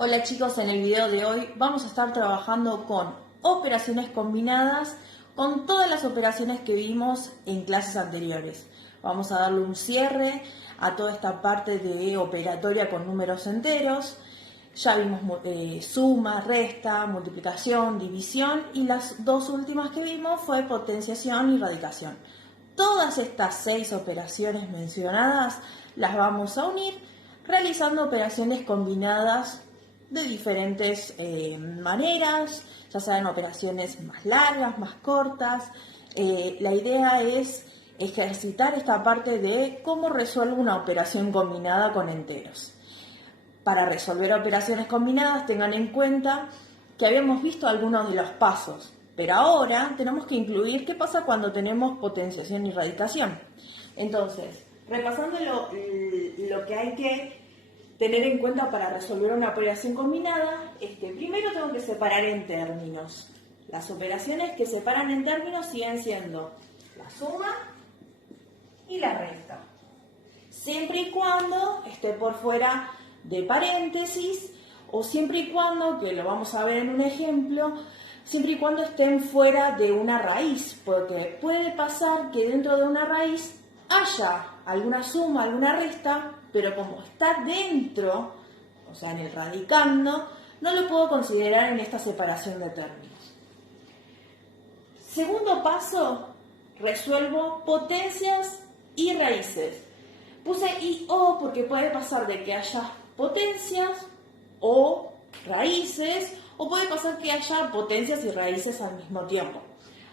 Hola chicos, en el video de hoy vamos a estar trabajando con operaciones combinadas con todas las operaciones que vimos en clases anteriores. Vamos a darle un cierre a toda esta parte de operatoria con números enteros. Ya vimos suma, resta, multiplicación, división y las dos últimas que vimos fue potenciación y radicación. Todas estas 6 operaciones mencionadas las vamos a unir realizando operaciones combinadas de diferentes maneras, ya sean operaciones más largas, más cortas. La idea es ejercitar esta parte de cómo resuelvo una operación combinada con enteros. Para resolver operaciones combinadas tengan en cuenta que habíamos visto algunos de los pasos, pero ahora tenemos que incluir qué pasa cuando tenemos potenciación y radicación. Entonces, repasando lo que hay que tener en cuenta para resolver una operación combinada, primero tengo que separar en términos. Las operaciones que separan en términos siguen siendo la suma y la resta, siempre y cuando esté por fuera de paréntesis o siempre y cuando, que lo vamos a ver en un ejemplo, siempre y cuando estén fuera de una raíz, porque puede pasar que dentro de una raíz haya alguna suma, alguna resta, pero como está dentro, o sea, en el radicando, no lo puedo considerar en esta separación de términos. Segundo paso, resuelvo potencias y raíces. Puse y o porque puede pasar de que haya potencias o raíces, o puede pasar que haya potencias y raíces al mismo tiempo.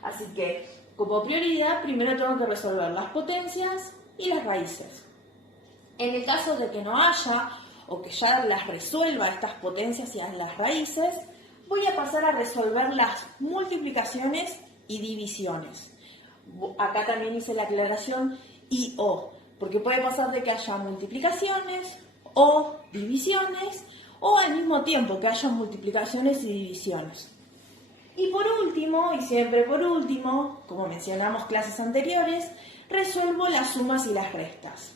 Así que, como prioridad, primero tengo que resolver las potencias y las raíces. En el caso de que no haya, o que ya las resuelva estas potencias y las raíces, voy a pasar a resolver las multiplicaciones y divisiones. Acá también hice la aclaración y o, porque puede pasar de que haya multiplicaciones o divisiones, o al mismo tiempo que haya multiplicaciones y divisiones. Y por último, y siempre por último, como mencionamos clases anteriores, resuelvo las sumas y las restas.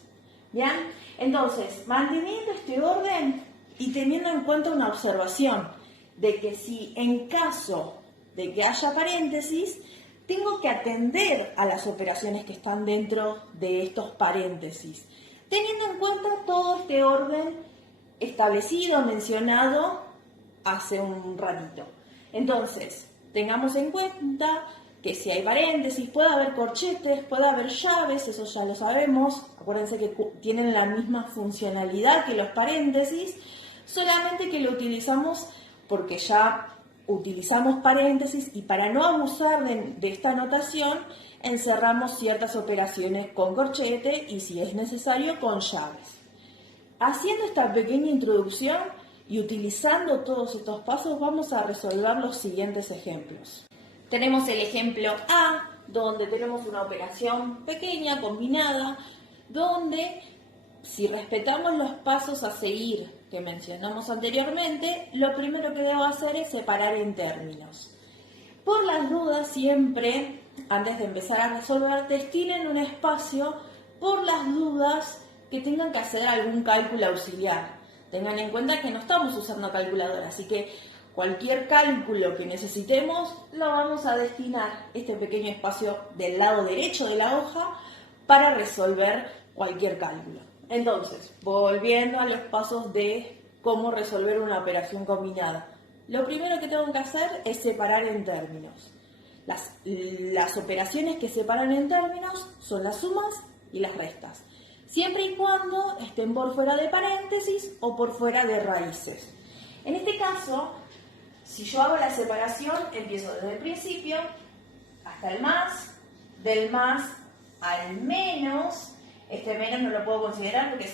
¿Bien? Entonces, manteniendo este orden y teniendo en cuenta una observación de que si en caso de que haya paréntesis, tengo que atender a las operaciones que están dentro de estos paréntesis, teniendo en cuenta todo este orden establecido, mencionado hace un ratito. Entonces, tengamos en cuenta que si hay paréntesis, puede haber corchetes, puede haber llaves, eso ya lo sabemos. Acuérdense que tienen la misma funcionalidad que los paréntesis, solamente que lo utilizamos porque ya utilizamos paréntesis y para no abusar de esta notación, encerramos ciertas operaciones con corchete y si es necesario con llaves. Haciendo esta pequeña introducción y utilizando todos estos pasos, vamos a resolver los siguientes ejemplos. Tenemos el ejemplo A, donde tenemos una operación pequeña, combinada, donde si respetamos los pasos a seguir que mencionamos anteriormente, lo primero que debo hacer es separar en términos. Por las dudas, siempre, antes de empezar a resolver, destinen un espacio por las dudas que tengan que hacer algún cálculo auxiliar. Tengan en cuenta que no estamos usando calculadora, así que cualquier cálculo que necesitemos lo vamos a destinar este pequeño espacio del lado derecho de la hoja para resolver cualquier cálculo. Entonces, volviendo a los pasos de cómo resolver una operación combinada. Lo primero que tengo que hacer es separar en términos. Las operaciones que separan en términos son las sumas y las restas, siempre y cuando estén por fuera de paréntesis o por fuera de raíces. En este caso, si yo hago la separación, empiezo desde el principio hasta el más, del más al menos. Este menos no lo puedo considerar porque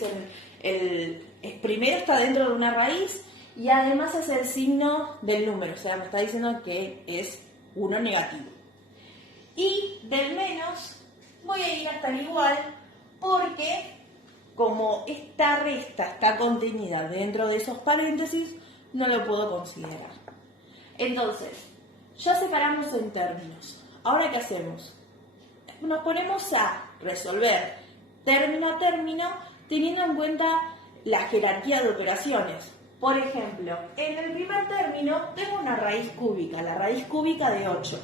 es primero está dentro de una raíz y además es el signo del número, o sea, me está diciendo que es 1 negativo. Y del menos voy a ir hasta el igual porque como esta resta está contenida dentro de esos paréntesis, no lo puedo considerar. Entonces, ya separamos en términos. Ahora, ¿qué hacemos? Nos ponemos a resolver término a término teniendo en cuenta la jerarquía de operaciones. Por ejemplo, en el primer término tengo una raíz cúbica, la raíz cúbica de 8.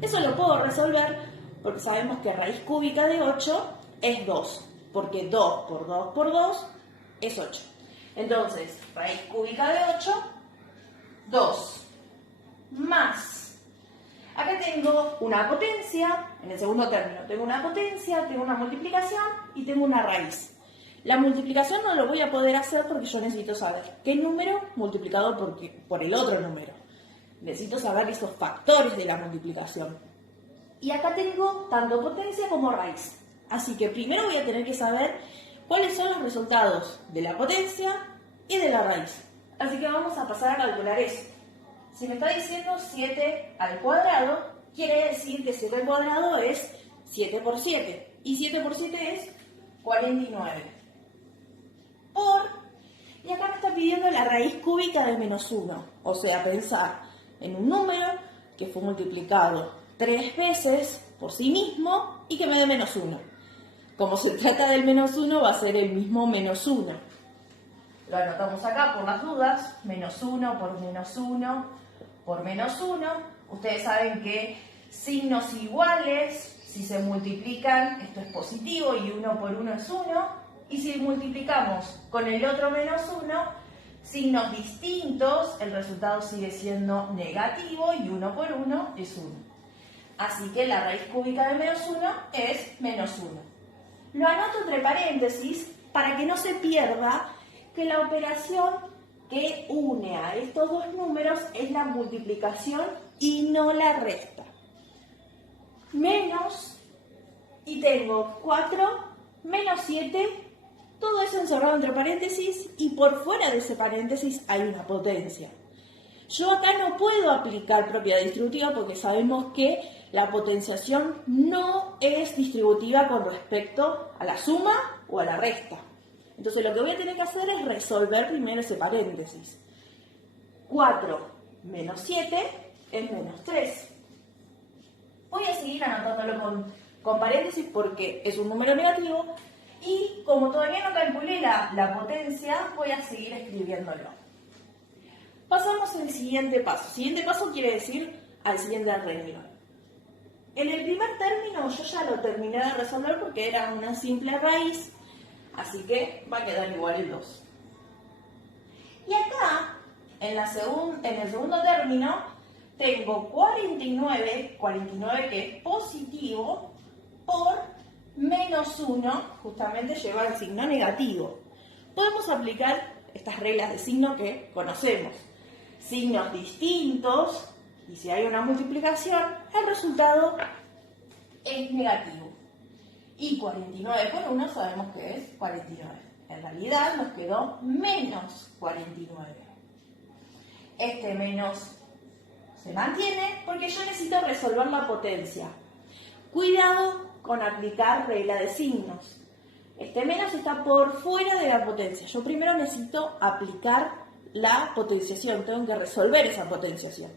Eso lo puedo resolver porque sabemos que raíz cúbica de 8 es 2, porque 2 por 2 por 2 es 8. Entonces, raíz cúbica de 8, 2, más. Acá tengo una potencia, en el segundo término tengo una potencia, tengo una multiplicación y tengo una raíz. La multiplicación no lo voy a poder hacer porque yo necesito saber qué número multiplicado por el otro número. Necesito saber esos factores de la multiplicación. Y acá tengo tanto potencia como raíz. Así que primero voy a tener que saber cuáles son los resultados de la potencia y de la raíz. Así que vamos a pasar a calcular eso. Si me está diciendo 7 al cuadrado, quiere decir que 7 al cuadrado es 7 por 7. Y 7 por 7 es 49. Y acá me está pidiendo la raíz cúbica de menos 1. O sea, pensar en un número que fue multiplicado 3 veces por sí mismo y que me dé menos 1. Como se trata del menos 1, va a ser el mismo menos 1. Lo anotamos acá por las dudas. Menos 1 por menos 1 por menos 1. Ustedes saben que signos iguales, si se multiplican, esto es positivo y 1 por 1 es 1. Y si multiplicamos con el otro menos 1, signos distintos, el resultado sigue siendo negativo y 1 por 1 es 1. Así que la raíz cúbica de menos 1 es menos 1. Lo anoto entre paréntesis para que no se pierda que la operación que une a estos dos números es la multiplicación y no la resta. Menos, y tengo 4 menos 7, todo eso encerrado entre paréntesis y por fuera de ese paréntesis hay una potencia. Yo acá no puedo aplicar propiedad distributiva porque sabemos que la potenciación no es distributiva con respecto a la suma o a la resta. Entonces lo que voy a tener que hacer es resolver primero ese paréntesis. 4 menos 7 es menos 3. Voy a seguir anotándolo con paréntesis porque es un número negativo. Y como todavía no calculé la potencia, voy a seguir escribiéndolo. Pasamos al siguiente paso. Siguiente paso quiere decir al siguiente renglón. En el primer término yo ya lo terminé de resolver porque era una simple raíz, así que va a quedar igual el 2. Y acá, en el segundo término, tengo 49 que es positivo, por menos 1, justamente lleva el signo negativo. Podemos aplicar estas reglas de signo que conocemos. Signos distintos, y si hay una multiplicación, el resultado es negativo. Y 49 por 1 sabemos que es 49. En realidad nos quedó menos 49. Este menos se mantiene porque yo necesito resolver la potencia. Cuidado con aplicar regla de signos. Este menos está por fuera de la potencia. Yo primero necesito aplicar la potenciación, tengo que resolver esa potenciación.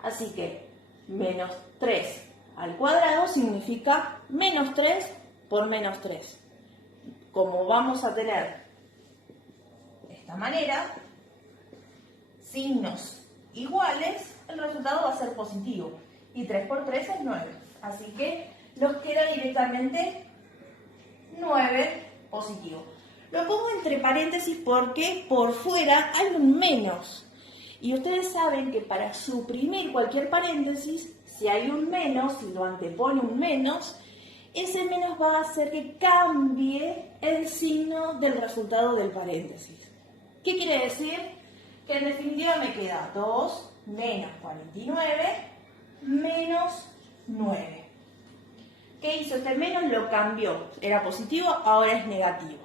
Así que menos 3 al cuadrado significa menos 3 por menos 3. Como vamos a tener de esta manera signos iguales, el resultado va a ser positivo. Y 3 por 3 es 9. Así que nos queda directamente 9 positivo. Lo pongo entre paréntesis porque por fuera hay un menos. Y ustedes saben que para suprimir cualquier paréntesis, si hay un menos, si lo antepone un menos, ese menos va a hacer que cambie el signo del resultado del paréntesis. ¿Qué quiere decir? Que en definitiva me queda 2 menos 49 menos 9. ¿Qué hizo este menos? Lo cambió. Era positivo, ahora es negativo.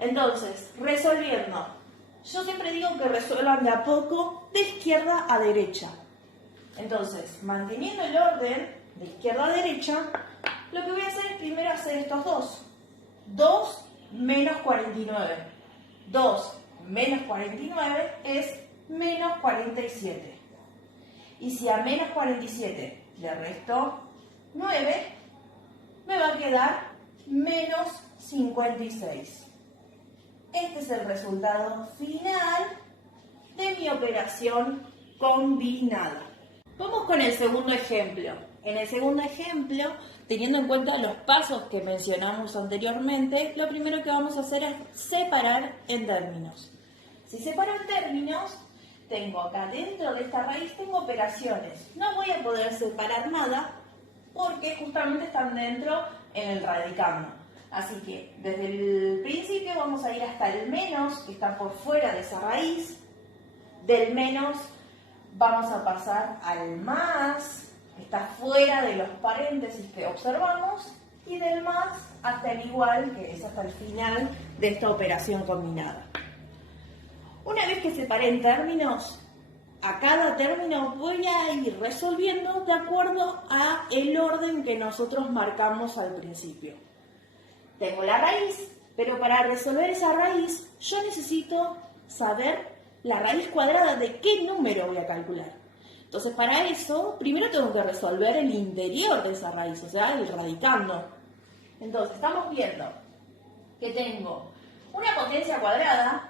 Entonces, resolviendo. Yo siempre digo que resuelvan de a poco, de izquierda a derecha. Entonces, manteniendo el orden de izquierda a derecha, lo que voy a hacer es primero hacer estos dos. 2 menos 49. 2 menos 49 es menos 47. Y si a menos 47 le resto 9, me va a quedar menos 56. este es el resultado final de mi operación combinada. Vamos con el segundo ejemplo. En el segundo ejemplo, teniendo en cuenta los pasos que mencionamos anteriormente, lo primero que vamos a hacer es separar en términos. Si separo en términos, tengo acá dentro de esta raíz, tengo operaciones. No voy a poder separar nada porque justamente están dentro en el radicando. Así que desde el principio vamos a ir hasta el menos, que está por fuera de esa raíz. Del menos vamos a pasar al más, que está fuera de los paréntesis que observamos, y del más hasta el igual, que es hasta el final de esta operación combinada. Una vez que separé en términos, a cada término voy a ir resolviendo de acuerdo a el orden que nosotros marcamos al principio. Tengo la raíz, pero para resolver esa raíz yo necesito saber la raíz cuadrada de qué número voy a calcular. Entonces para eso, primero tengo que resolver el interior de esa raíz, o sea, el radicando. Entonces estamos viendo que tengo una potencia cuadrada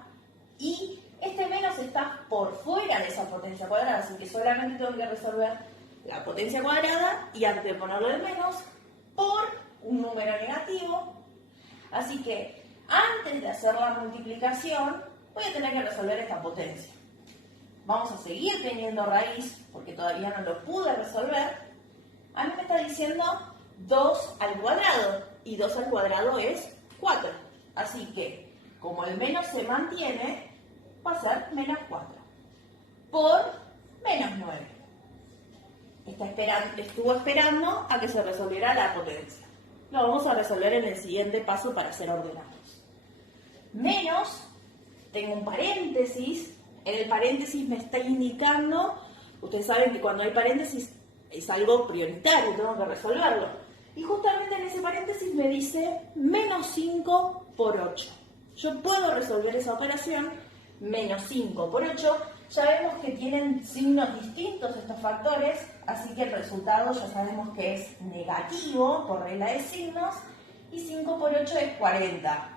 y este menos está por fuera de esa potencia cuadrada, así que solamente tengo que resolver la potencia cuadrada y anteponerlo el menos por un número negativo. Así que antes de hacer la multiplicación, voy a tener que resolver esta potencia. Vamos a seguir teniendo raíz, porque todavía no lo pude resolver. A mí me está diciendo 2 al cuadrado, y 2 al cuadrado es 4. Así que, como el menos se mantiene, va a ser menos 4 por menos 9. Estuvo esperando a que se resolviera la potencia. Lo vamos a resolver en el siguiente paso para ser ordenados. Menos, tengo un paréntesis. En el paréntesis me está indicando, ustedes saben que cuando hay paréntesis es algo prioritario, tengo que resolverlo. Y justamente en ese paréntesis me dice menos 5 por 8. Yo puedo resolver esa operación, menos 5 por 8. Ya vemos que tienen signos distintos estos factores, así que el resultado ya sabemos que es negativo por regla de signos, y 5 por 8 es 40.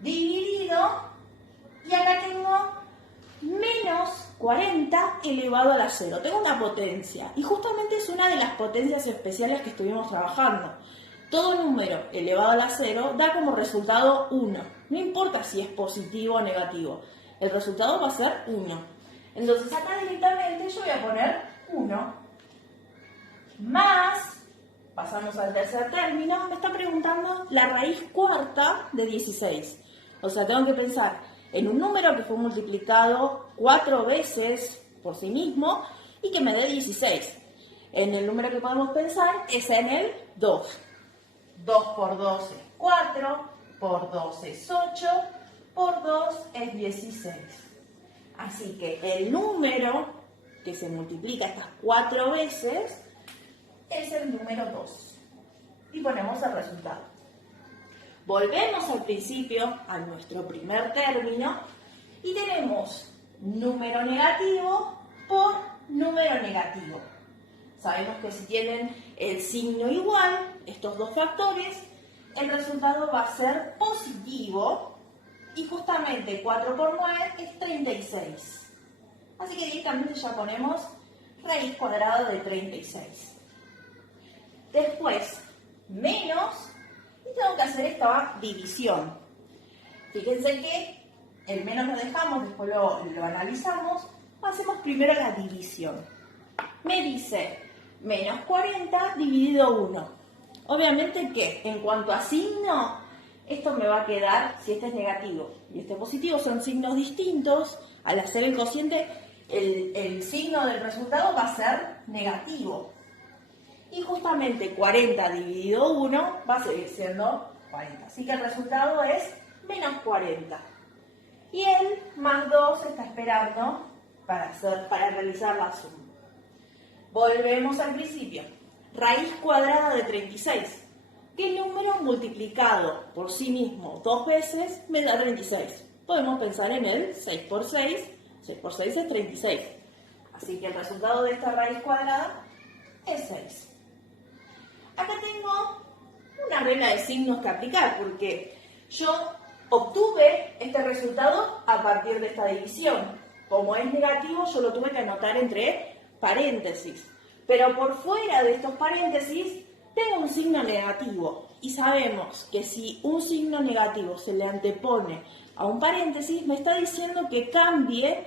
Dividido, y acá tengo menos 40 elevado a la 0. Tengo una potencia, y justamente es una de las potencias especiales que estuvimos trabajando. Todo número elevado a la 0 da como resultado 1. No importa si es positivo o negativo. El resultado va a ser 1. Entonces acá directamente yo voy a poner 1 más, pasamos al tercer término, me está preguntando la raíz cuarta de 16. O sea, tengo que pensar en un número que fue multiplicado 4 veces por sí mismo y que me dé 16. En el número que podemos pensar es en el 2. 2 por 2 es 4, por 2 es 8, por 2 es 16. Así que el número que se multiplica estas 4 veces es el número 2. Y ponemos el resultado. Volvemos al principio, a nuestro primer término, y tenemos número negativo por número negativo. Sabemos que si tienen el signo igual, estos dos factores, el resultado va a ser positivo, y justamente 4 por 9 es 36. Así que directamente ya ponemos raíz cuadrada de 36. Después, menos, y tengo que hacer esta división. Fíjense que el menos lo dejamos, después lo analizamos. Hacemos primero la división. Me dice menos 40 dividido 1. Obviamente que en cuanto a signo, esto me va a quedar, si este es negativo y este es positivo, son signos distintos. Al hacer el cociente, el signo del resultado va a ser negativo. Y justamente 40 dividido 1 va a seguir siendo 40. Así que el resultado es menos 40. Y el más 2 está esperando para realizar la suma. Volvemos al principio. Raíz cuadrada de 36. ¿Qué número multiplicado por sí mismo 2 veces me da 36? Podemos pensar en el 6 por 6. 6 por 6 es 36. Así que el resultado de esta raíz cuadrada es 6. Acá tengo una regla de signos que aplicar, porque yo obtuve este resultado a partir de esta división. Como es negativo, yo lo tuve que anotar entre paréntesis. Pero por fuera de estos paréntesis, tengo un signo negativo. Y sabemos que si un signo negativo se le antepone a un paréntesis, me está diciendo que cambie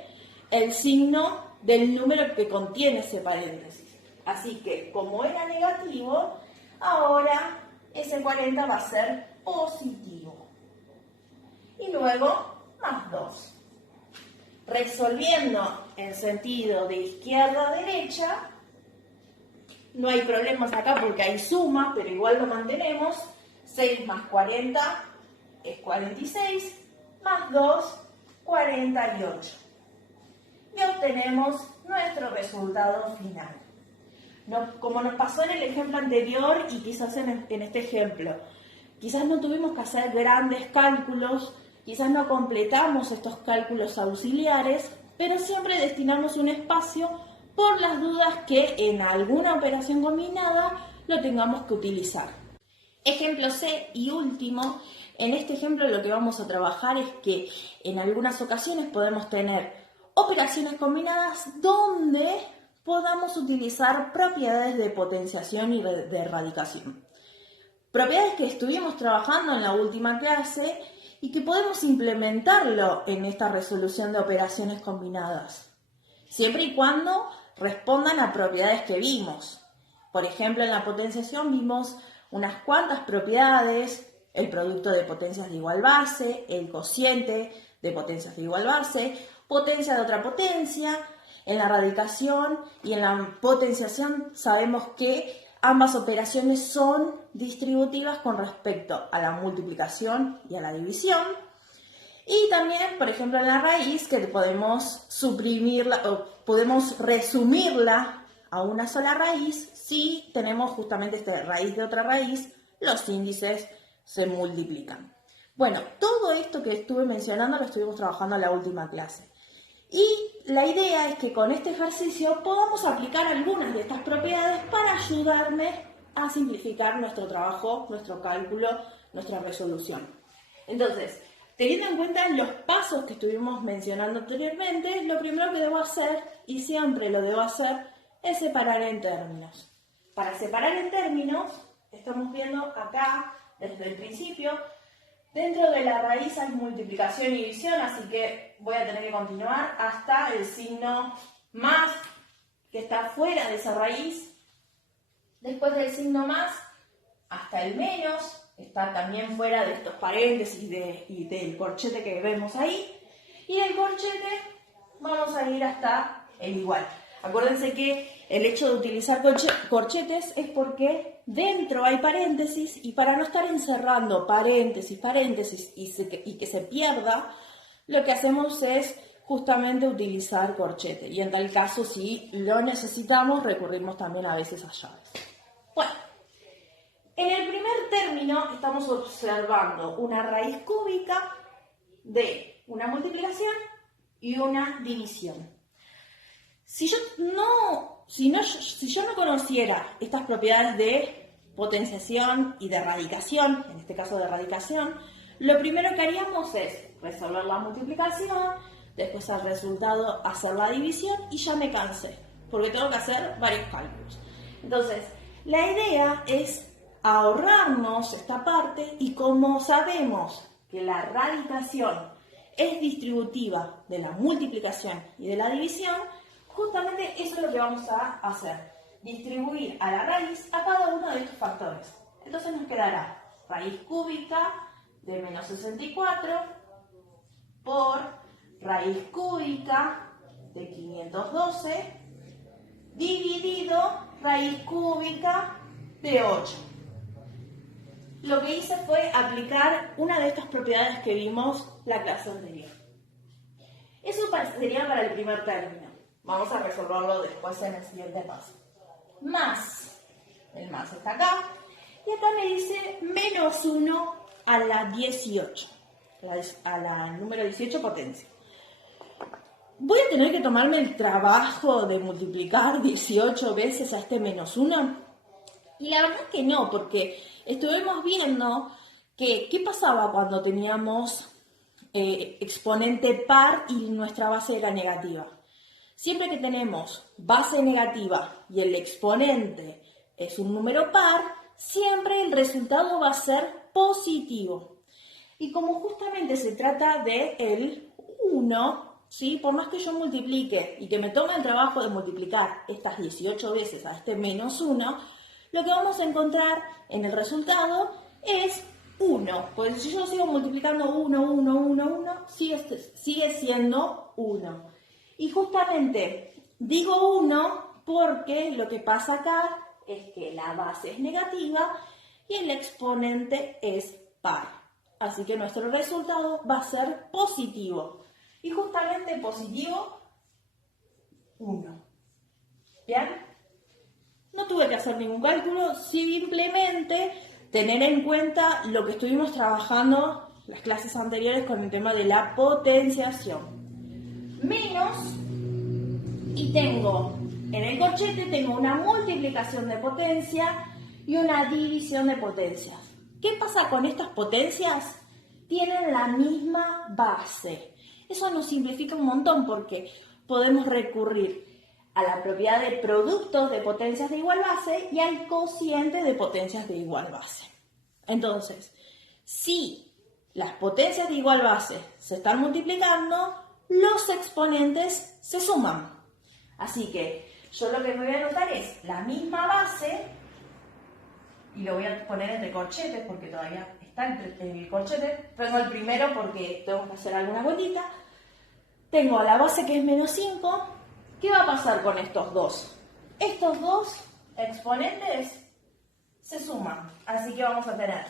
el signo del número que contiene ese paréntesis. Así que, como era negativo, ahora ese 40 va a ser positivo. Y luego, más 2. Resolviendo en sentido de izquierda a derecha, no hay problemas acá porque hay suma, pero igual lo mantenemos. 6 más 40 es 46, más 2, 48. Y obtenemos nuestro resultado final. Como nos pasó en el ejemplo anterior y quizás en este ejemplo, quizás no tuvimos que hacer grandes cálculos, quizás no completamos estos cálculos auxiliares, pero siempre destinamos un espacio por las dudas que en alguna operación combinada lo tengamos que utilizar. Ejemplo C y último, en este ejemplo lo que vamos a trabajar es que en algunas ocasiones podemos tener operaciones combinadas donde podamos utilizar propiedades de potenciación y de erradicación. Propiedades que estuvimos trabajando en la última clase y que podemos implementarlo en esta resolución de operaciones combinadas, siempre y cuando respondan a propiedades que vimos. Por ejemplo, en la potenciación vimos unas cuantas propiedades: el producto de potencias de igual base, el cociente de potencias de igual base, potencia de otra potencia. En la radicación y en la potenciación sabemos que ambas operaciones son distributivas con respecto a la multiplicación y a la división. Y también, por ejemplo, en la raíz, que podemos suprimirla o podemos resumirla a una sola raíz si tenemos justamente esta raíz de otra raíz, los índices se multiplican. Bueno, todo esto que estuve mencionando lo estuvimos trabajando en la última clase. Y la idea es que con este ejercicio podamos aplicar algunas de estas propiedades para ayudarme a simplificar nuestro trabajo, nuestro cálculo, nuestra resolución. Entonces, teniendo en cuenta los pasos que estuvimos mencionando anteriormente, lo primero que debo hacer, y siempre lo debo hacer, es separar en términos. Para separar en términos, estamos viendo acá, desde el principio, dentro de la raíz hay multiplicación y división, así que voy a tener que continuar hasta el signo más, que está fuera de esa raíz. Después del signo más, hasta el menos, está también fuera de estos paréntesis y del corchete que vemos ahí. Y del corchete vamos a ir hasta el igual. Acuérdense que el hecho de utilizar corchetes es porque dentro hay paréntesis, y para no estar encerrando paréntesis y que se pierda, lo que hacemos es justamente utilizar corchete. Y en tal caso, si lo necesitamos, recurrimos también a veces a llaves. Bueno, en el primer término estamos observando una raíz cúbica de una multiplicación y una división. Si yo no conociera estas propiedades de potenciación y de radicación, en este caso de radicación, lo primero que haríamos es resolver la multiplicación, después al resultado hacer la división y ya me cansé, porque tengo que hacer varios cálculos. Entonces, la idea es ahorrarnos esta parte, y como sabemos que la radicación es distributiva de la multiplicación y de la división, justamente eso es lo que vamos a hacer, distribuir a la raíz a cada uno de estos factores. Entonces nos quedará raíz cúbica de menos 64 por raíz cúbica de 512 dividido raíz cúbica de 8. Lo que hice fue aplicar una de estas propiedades que vimos la clase anterior. Eso sería para el primer término. Vamos a resolverlo después en el siguiente paso. Más. El más está acá. Y acá me dice menos 1 a la 18. A la número 18 potencia. ¿Voy a tener que tomarme el trabajo de multiplicar 18 veces a este menos 1? Y la verdad es que no, porque estuvimos viendo que qué pasaba cuando teníamos exponente par y nuestra base era negativa. Siempre que tenemos base negativa y el exponente es un número par, siempre el resultado va a ser positivo. Y como justamente se trata de el 1, ¿sí? Por más que yo multiplique y que me tome el trabajo de multiplicar estas 18 veces a este menos 1, lo que vamos a encontrar en el resultado es 1. Pues si yo sigo multiplicando 1, 1, 1, 1, sigue siendo 1. Y justamente digo 1 porque lo que pasa acá es que la base es negativa y el exponente es par. Así que nuestro resultado va a ser positivo. Y justamente positivo, 1. ¿Bien? No tuve que hacer ningún cálculo, simplemente tener en cuenta lo que estuvimos trabajando las clases anteriores con el tema de la potenciación. Menos, y tengo, en el corchete tengo una multiplicación de potencia y una división de potencias. ¿Qué pasa con estas potencias? Tienen la misma base. Eso nos simplifica un montón porque podemos recurrir a la propiedad de productos de potencias de igual base y al cociente de potencias de igual base. Entonces, si las potencias de igual base se están multiplicando, los exponentes se suman. Así que yo lo que me voy a anotar es la misma base, y lo voy a poner entre corchetes porque todavía está entre el corchete. Tengo el primero porque tengo que hacer alguna vueltita. Tengo la base que es menos 5. ¿Qué va a pasar con estos dos? Estos dos exponentes se suman. Así que vamos a tener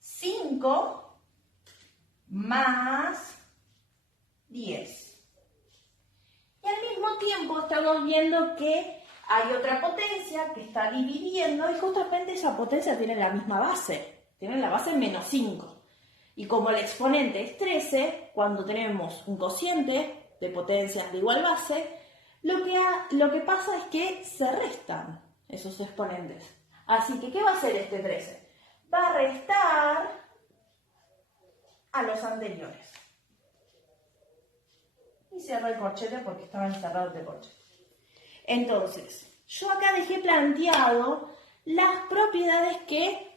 5 más 10. Y al mismo tiempo estamos viendo que hay otra potencia que está dividiendo y justamente esa potencia tiene la misma base. Tiene la base menos 5. Y como el exponente es 13, cuando tenemos un cociente de potencias de igual base, lo que pasa es que se restan esos exponentes. Así que, ¿qué va a hacer este 13? Va a restar a los anteriores. Y cierro el corchete porque estaba encerrado el corchete. Entonces, yo acá dejé planteado las propiedades que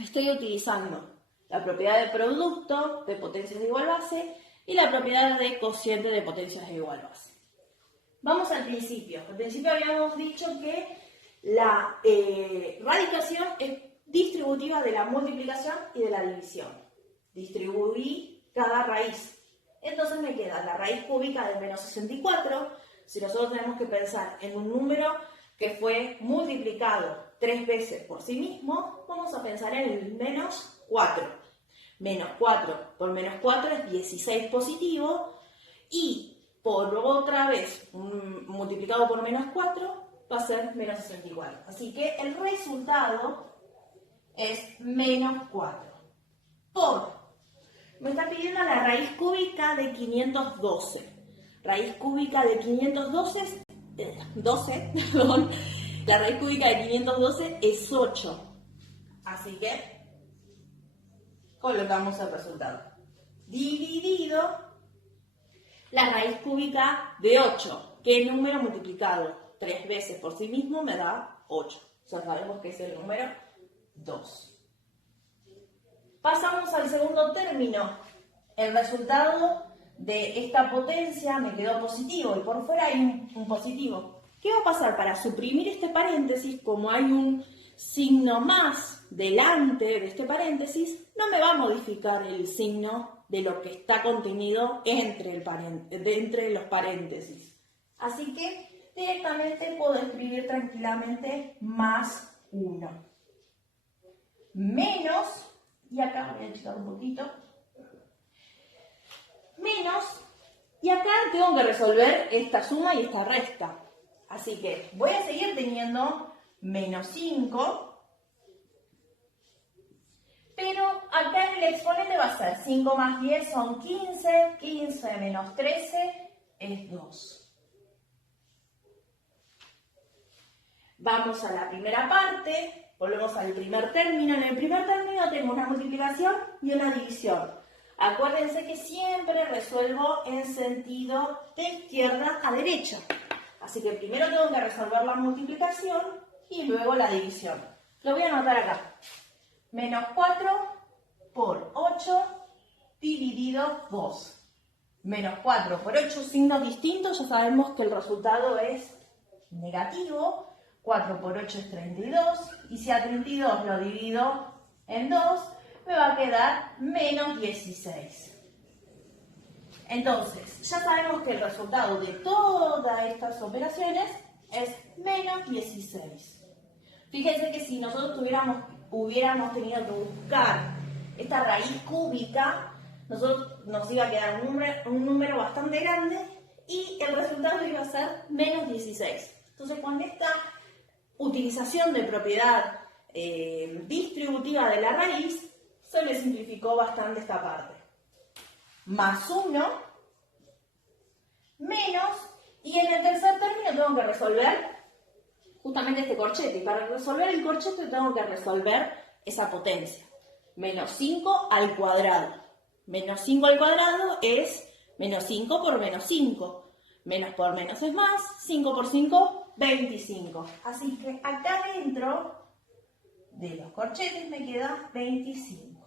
estoy utilizando. La propiedad de producto de potencias de igual base y la propiedad de cociente de potencias de igual base. Vamos al principio. Al principio habíamos dicho que la radicación es distributiva de la multiplicación y de la división. Distribuí cada raíz. Entonces me queda la raíz cúbica de menos 64. Si nosotros tenemos que pensar en un número que fue multiplicado 3 veces por sí mismo, vamos a pensar en el menos 4. Menos 4 por menos 4 es 16 positivo y por otra vez multiplicado por menos 4 va a ser menos 64. Así que el resultado es menos 4. Me está pidiendo la raíz cúbica de 512. Raíz cúbica de 512 la raíz cúbica de 512 es 8. Así que colocamos el resultado. Dividido la raíz cúbica de 8, que el número multiplicado 3 veces por sí mismo me da 8. Ya sabemos que es el número 2. Pasamos al segundo término. El resultado de esta potencia me quedó positivo y por fuera hay un positivo. ¿Qué va a pasar? Para suprimir este paréntesis, como hay un signo más delante de este paréntesis, no me va a modificar el signo de lo que está contenido entre los paréntesis. Así que directamente puedo escribir tranquilamente más 1. Menos, y acá voy a achicar un poquito, menos, y acá tengo que resolver esta suma y esta resta. Así que voy a seguir teniendo menos 5, pero acá en el exponente va a ser 5 más 10 son 15, 15 menos 13 es 2. Vamos a la primera parte, volvemos al primer término. En el primer término tengo una multiplicación y una división. Acuérdense que siempre resuelvo en sentido de izquierda a derecha. Así que primero tengo que resolver la multiplicación y luego la división. Lo voy a anotar acá. Menos 4 por 8 dividido 2. Menos 4 por 8, signos distintos, ya sabemos que el resultado es negativo. 4 por 8 es 32, y si a 32 lo divido en 2, me va a quedar menos 16. Entonces, ya sabemos que el resultado de todas estas operaciones es menos 16. Fíjense que si nosotros hubiéramos tenido que buscar esta raíz cúbica, nos iba a quedar un número bastante grande y el resultado iba a ser menos 16. Entonces, con esta utilización de propiedad distributiva de la raíz, se me simplificó bastante esta parte. Más 1, menos, y en el tercer término tengo que resolver justamente este corchete. Y para resolver el corchete tengo que resolver esa potencia. Menos 5 al cuadrado. Menos 5 al cuadrado es menos 5 por menos 5. Menos por menos es más, 5 por 5, 25. Así que acá dentro de los corchetes me queda 25.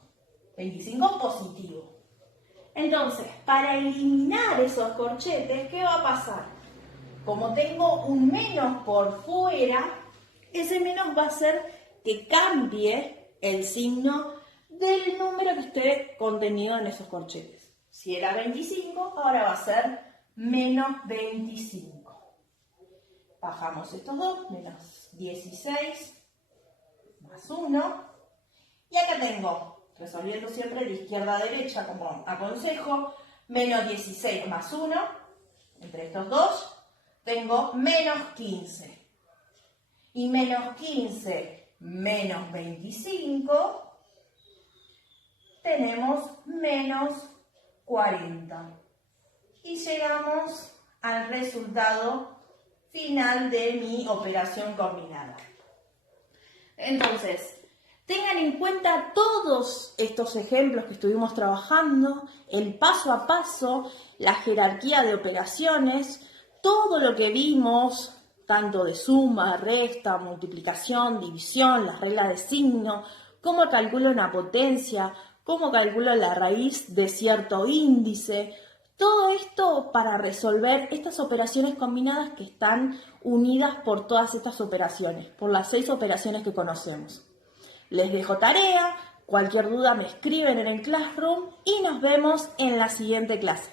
25 positivo. Entonces, para eliminar esos corchetes, ¿qué va a pasar? Como tengo un menos por fuera, ese menos va a hacer que cambie el signo del número que esté contenido en esos corchetes. Si era 25, ahora va a ser menos 25. Bajamos estos dos, menos 16 más 1. Y acá tengo, resolviendo siempre de izquierda a derecha, como aconsejo, menos 16 más 1. Entre estos dos tengo menos 15. Y menos 15 menos 25, tenemos menos 40. Y llegamos al resultado final de mi operación combinada. Entonces, tengan en cuenta todos estos ejemplos que estuvimos trabajando, el paso a paso, la jerarquía de operaciones, todo lo que vimos, tanto de suma, resta, multiplicación, división, las reglas de signo, cómo calculo una potencia, cómo calculo la raíz de cierto índice. Todo esto para resolver estas operaciones combinadas que están unidas por todas estas operaciones, por las 6 operaciones que conocemos. Les dejo tarea, cualquier duda me escriben en el Classroom y nos vemos en la siguiente clase.